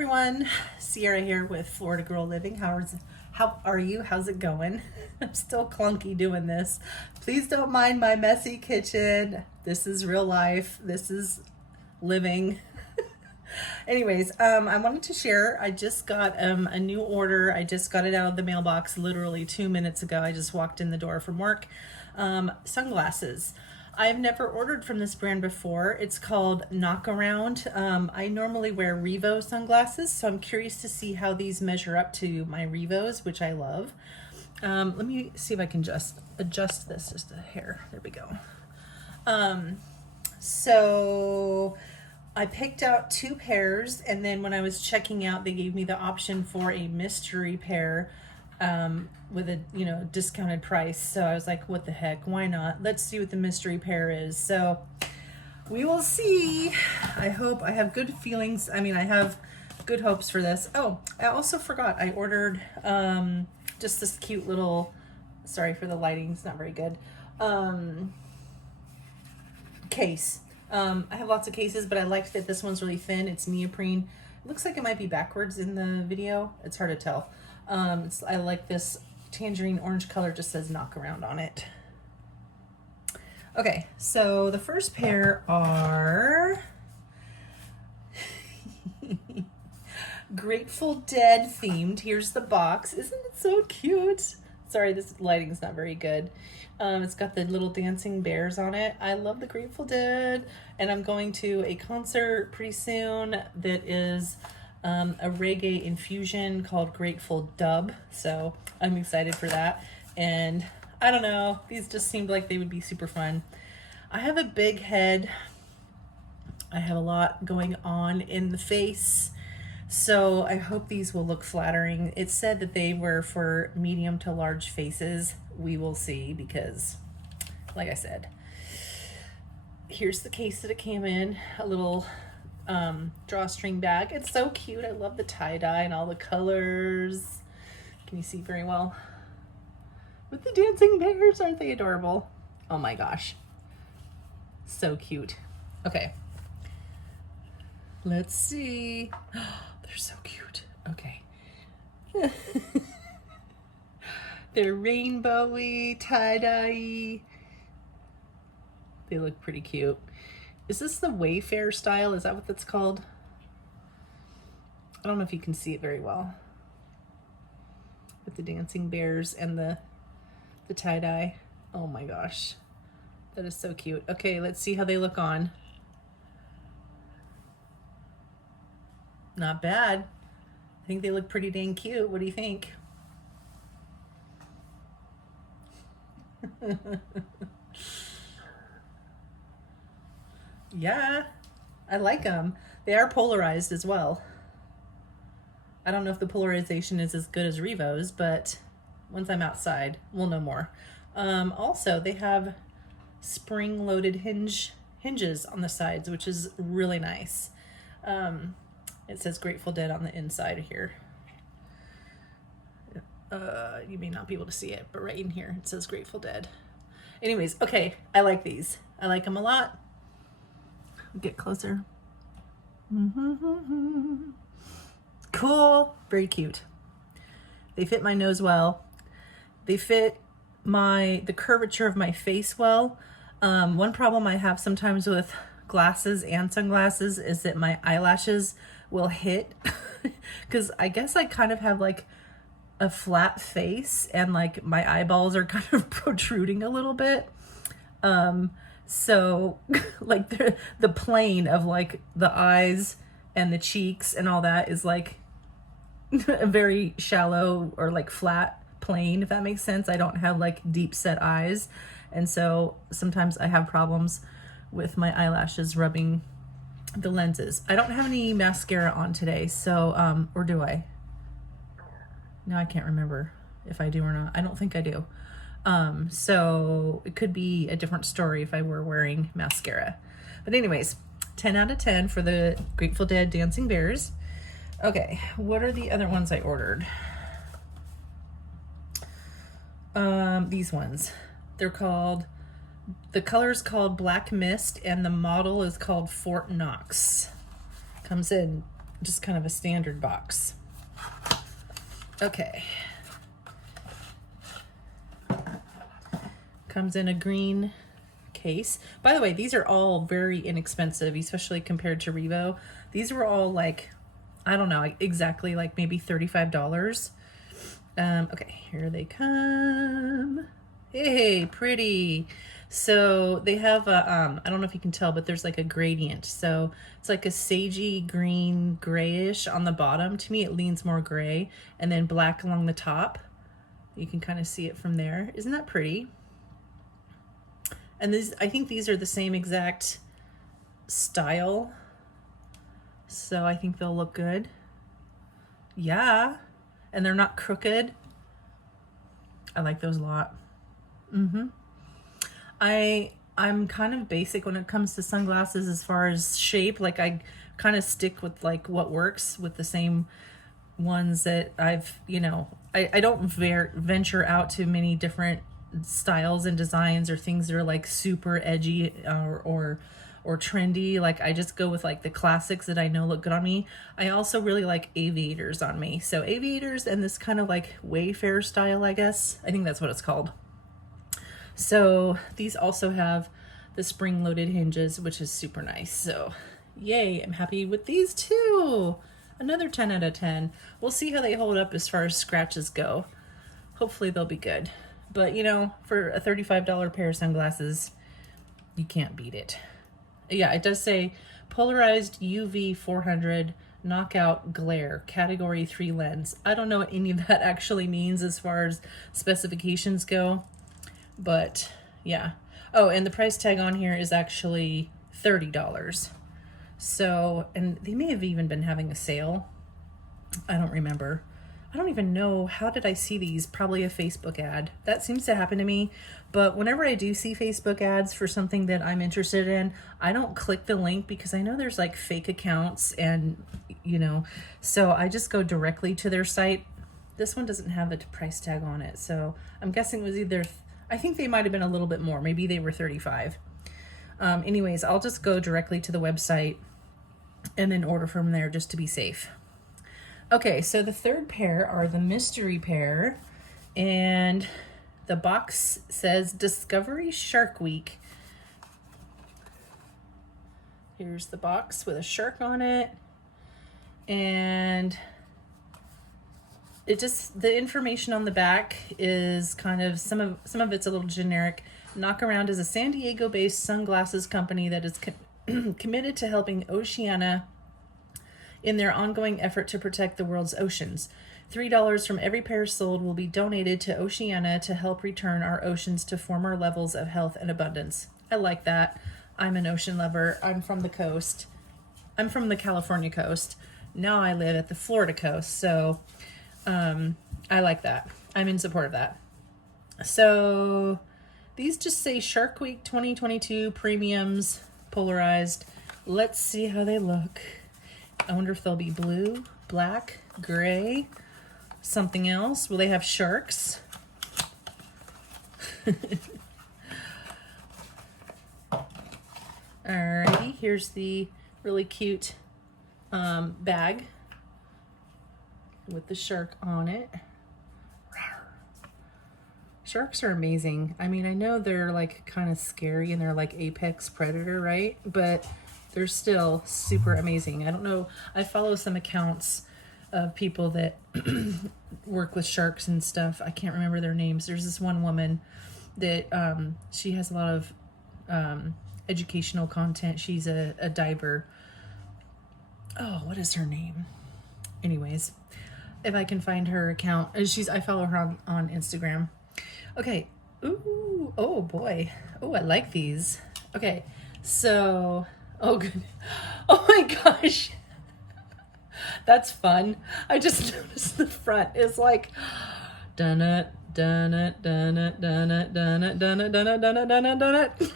everyone, Sierra here with Florida Girl Living. How are you? How's it going? I'm still clunky doing this. Please don't mind my messy kitchen. This is real life. This is living. Anyways, I wanted to share, I just got a new order. I just got it out of the mailbox literally 2 minutes ago. I just walked in the door from work. Sunglasses. I've never ordered from this brand before. It's called Knockaround. I normally wear Revo sunglasses, so I'm curious to see how these measure up to my Revos, which I love. Let me see if I can just adjust this just a hair. There we go. So I picked out 2 pairs, and then when I was checking out, they gave me the option for a mystery pair with a discounted price. So I was like, what the heck, why not? Let's see what the mystery pair is. So we will see. I hope. I have good feelings. I mean, I have good hopes for this. Oh, I also forgot, I ordered just this cute little, sorry for the lighting, it's not very good, case. I have lots of cases, but I like that this one's really thin. It's neoprene. It looks like it might be backwards in the video. It's hard to tell. I like this tangerine orange color, just says Knockaround on it. Okay, so the first pair are Grateful Dead themed. Here's the box. Isn't it so cute? Sorry, this lighting's not very good. It's got the little dancing bears on it. I love the Grateful Dead, and I'm going to a concert pretty soon that is a reggae infusion called Grateful Dub, so I'm excited for that. And I don't know, these just seemed like they would be super fun. I have a big head. I have a lot going on in the face, so I hope these will look flattering. It said that they were for medium to large faces. We will see, because like I said, here's the case that it came in, a little drawstring bag. It's so cute. I love the tie-dye and all the colors. Can you see very well? With the dancing bears, aren't they adorable? Oh my gosh. So cute. Okay. Let's see. Oh, they're so cute. Okay. They're rainbowy, tie-dye. They look pretty cute. Is this the Wayfair style? Is that what that's called? I don't know if you can see it very well. With the dancing bears and the tie-dye. Oh my gosh. That is so cute. Okay, let's see how they look on. Not bad. I think they look pretty dang cute. What do you think? Yeah, I like them. They are polarized as well. I don't know if the polarization is as good as Revo's, but once I'm outside, we'll know more. Also, they have spring-loaded hinges on the sides, which is really nice. It says Grateful Dead on the inside here. You may not be able to see it, but right in here it says Grateful Dead. Anyways, okay, I like these. I like them a lot. Get closer. Cool. Very cute. They fit my nose well. They fit the curvature of my face well. One problem I have sometimes with glasses and sunglasses is that my eyelashes will hit, because I guess I kind of have like a flat face, and like my eyeballs are kind of protruding a little bit. So like the plane of like the eyes and the cheeks and all that is like a very shallow or like flat plane, if that makes sense. I don't have like deep set eyes, and so sometimes I have problems with my eyelashes rubbing the lenses. I don't have any mascara on today, so or do I? No, I can't remember if I do or not. I don't think I do. So it could be a different story if I were wearing mascara. But anyways, 10 out of 10 for the Grateful Dead Dancing Bears. Okay, what are the other ones I ordered? These ones. They're called, the color's called Black Mist, and the model is called Fort Knox. Comes in just kind of a standard box. Okay. Comes in a green case. By the way, these are all very inexpensive, especially compared to Revo. These were all like, I don't know, exactly like maybe $35. Okay, here they come. Hey, pretty. So they have a, I don't know if you can tell, but there's like a gradient. So it's like a sagey green grayish on the bottom. To me, it leans more gray, and then black along the top. You can kind of see it from there. Isn't that pretty? And these, I think these are the same exact style. So I think they'll look good. Yeah. And they're not crooked. I like those a lot. I'm kind of basic when it comes to sunglasses as far as shape. Like I kind of stick with like what works with the same ones that I've, you know, I don't venture out to many different styles and designs or things that are like super edgy or trendy. Like I just go with like the classics that I know look good on me. I also really like aviators on me. So aviators and this kind of like Wayfair style, I guess. I think that's what it's called. So these also have the spring-loaded hinges, which is super nice. So yay, I'm happy with these too. Another 10 out of 10. We'll see how they hold up as far as scratches go. Hopefully they'll be good. But you know, for a $35 pair of sunglasses, you can't beat it. Yeah, it does say polarized UV 400 knockout glare category 3 lens. I don't know what any of that actually means as far as specifications go, but yeah. Oh, and the price tag on here is actually $30. So, and they may have even been having a sale. I don't remember. I don't even know, how did I see these? Probably a Facebook ad. That seems to happen to me. But whenever I do see Facebook ads for something that I'm interested in, I don't click the link because I know there's like fake accounts and, you know, so I just go directly to their site. This one doesn't have a price tag on it. So I'm guessing it was either, I think they might have been a little bit more. Maybe they were 35. Anyways, I'll just go directly to the website and then order from there just to be safe. Okay, so the third pair are the mystery pair, and the box says Discovery Shark Week. Here's the box with a shark on it, and it just, the information on the back is kind of, some of it's a little generic. Knockaround is a San Diego-based sunglasses company that is committed to helping Oceania in their ongoing effort to protect the world's oceans. $3 from every pair sold will be donated to Oceania to help return our oceans to former levels of health and abundance. I like that. I'm an ocean lover. I'm from the coast. I'm from the California coast. Now I live at the Florida coast. So I like that. I'm in support of that. So these just say Shark Week 2022 premiums, polarized. Let's see how they look. I wonder if they'll be blue, black, gray, something else. Will they have sharks? Alrighty, here's the really cute bag with the shark on it. Sharks are amazing. I mean, I know they're like kind of scary and they're like apex predator, right? But they're still super amazing. I don't know. I follow some accounts of people that work with sharks and stuff. I can't remember their names. There's this one woman that she has a lot of educational content. She's a diver. Oh, what is her name? Anyways, if I can find her account, I follow her on Instagram. Okay. Ooh. Oh boy. Oh, I like these. Okay. So. Oh, good. Oh my gosh. That's fun. I just noticed the front is like dun it, dun it, dun it, dun it, dun it, dun it, dun it, dun it, dun it, dun it.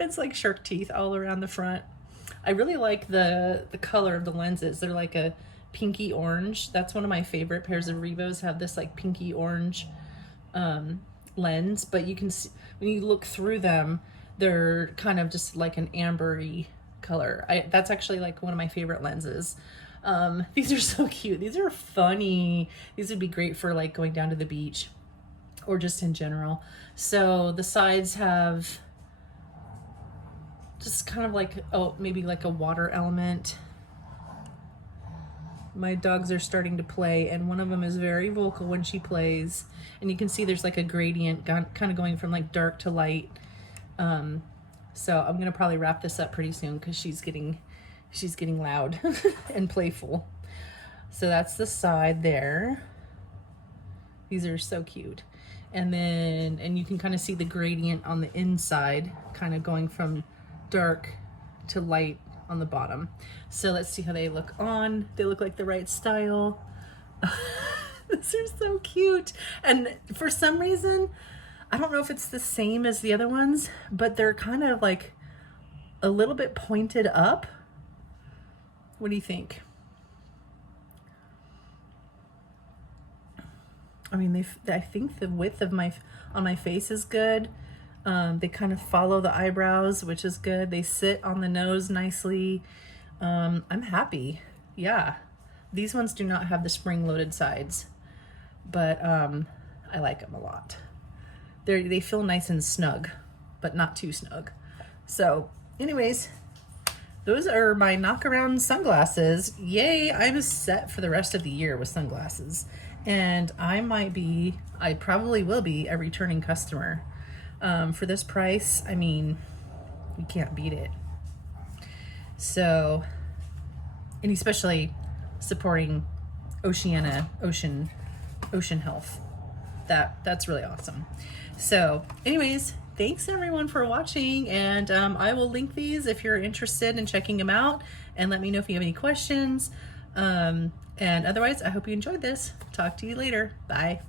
It's like shark teeth all around the front. I really like the color of the lenses. They're like a pinky orange. That's one of my favorite pairs of Revos, have this like pinky orange lens, but you can see when you look through them, they're kind of just like an ambery color. That's actually like one of my favorite lenses. These are so cute. These are funny. These would be great for like going down to the beach or just in general. So the sides have just kind of like, oh, maybe like a water element. My dogs are starting to play, and one of them is very vocal when she plays. And you can see there's like a gradient kind of going from like dark to light. So I'm gonna probably wrap this up pretty soon because she's getting loud and playful. So that's the side there. These are so cute. And you can kind of see the gradient on the inside, kind of going from dark to light on the bottom. So let's see how they look on. They look like the right style. These are so cute. And for some reason, I don't know if it's the same as the other ones, but they're kind of like a little bit pointed up. What do you think? I mean, I think the width of on my face is good. They kind of follow the eyebrows, which is good. They sit on the nose nicely. I'm happy. Yeah. These ones do not have the spring-loaded sides, but I like them a lot. They feel nice and snug, but not too snug. So anyways, those are my Knockaround sunglasses. Yay, I'm set for the rest of the year with sunglasses. And I probably will be a returning customer. For this price, I mean, you can't beat it. So, and especially supporting Oceana, ocean health. That's really awesome. So anyways, thanks everyone for watching, and I will link these if you're interested in checking them out, and let me know if you have any questions. And otherwise, I hope you enjoyed this. Talk to you later. Bye.